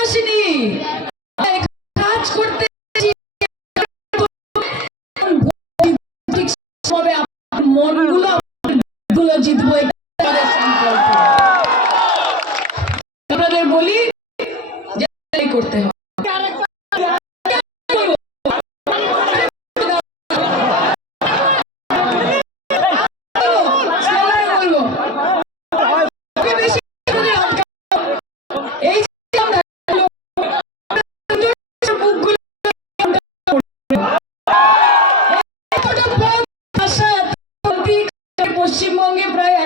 আসেনি, কাজ করতে মনগুলো জিতবো আপনাদের বলি করতে হবে। পশ্চিমবঙ্গে প্রায়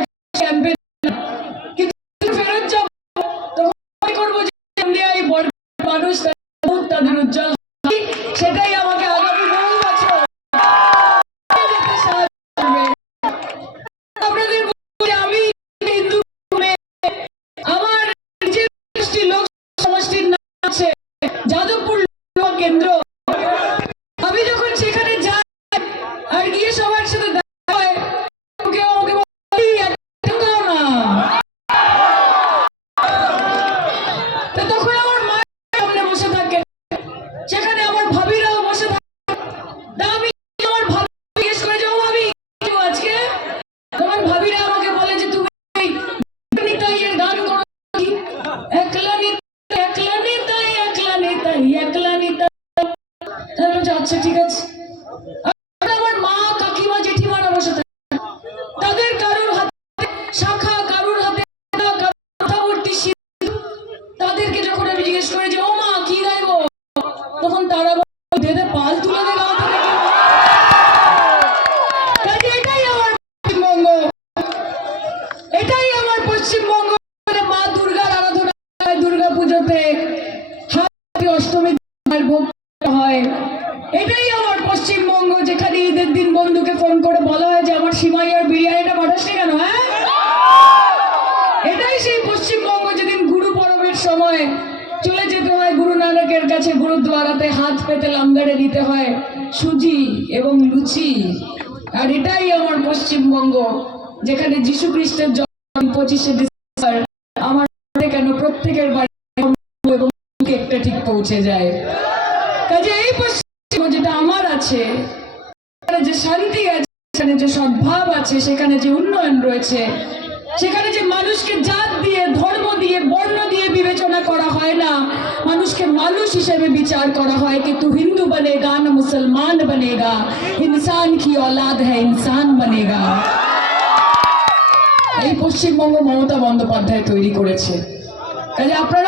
ফেরত যাব করবো মানুষ তাদের উজ্জ্বল সেটাই আমাকে আগামী বহু বছর আপনাদের আমি হিন্দু আমার নিজের লোক সমষ্টির নাম আছে যাদবপুর কেন্দ্র। আমি যখন সেখানে যাই আর গিয়ে সবার সাথে দেখা হয় তখন আমার মায়ের সামনে বসে থাকে, সেখানে আমার ভাবিরাও বসে থাকে। আমি আমার ভাবি জিজ্ঞেস করে যে ও ভাবি আজকে তোমার ভাবিরা আমাকে বলে যে তুমি নিতাইয়ের গান করো, একলা নিতাই একলা নিতাই একলা নিতাই একলা নিতাই। আচ্ছা ঠিক আছে। আমার মা কাকিমা জেঠিমারা বসে থাকে, তাদের কারোর হাতে শাখা কারোর হাতে কথাবর্তী, তাদেরকে যখন আমি জিজ্ঞেস করি যে ও মা কি গাইবো, তখন তারা দেদে পাল তুলে দে গাও থেকে। এটাই আমার পশ্চিমবঙ্গ, এটাই আমার পশ্চিমবঙ্গ। মা দুর্গার আরাধনা হয়, দুর্গা পুজোতে অষ্টমী ভোগ হয়। এটাই আমার পশ্চিমবঙ্গ, যেখানে ঈদের দিন বন্ধুকে ফোন করে বলা হয় যে আমার সিমাইয়ার বিরিয়ানিটা পাঠাসনি কেন। হ্যাঁ, এটাই সেই পশ্চিমবঙ্গ যেদিন গুরু পরবের সময় চলে যেতে হয় গুরু নানকের কাছে, গুরুদ্বারাতে হাত পেতে লাঙ্গারে দিতে হয় সুজি এবং লুচি। আর এটাই আমার পশ্চিমবঙ্গ, যেখানে যীশু খ্রিস্টের জন্ম 25শে ডিসেম্বর আমার কেন প্রত্যেকের বাড়ি এবং একটা ঠিক পৌঁছে যায়। কাজে এই পশ্চিমবঙ্গ যেটা আমার আছে, যে শান্তি আছে, সেখানে যে সদ্ভাব আছে, সেখানে যে উন্নয়ন রয়েছে, সেখানে যে মানুষকে জাত দিয়ে ধর্ম দিয়ে বর্ণ দিয়ে বিবেচনা করা হয় না, মানুষকে মানুষ হিসেবে বিচার করা হয় कि तू हिंदू बनेगा ना मुसलमान बनेगा, इंसान की औलाद है इंसान बनेगा। এই পশ্চিমবঙ্গ মমতা বন্দ্যোপাধ্যায় তৈরি করেছে। কাজে আপনারা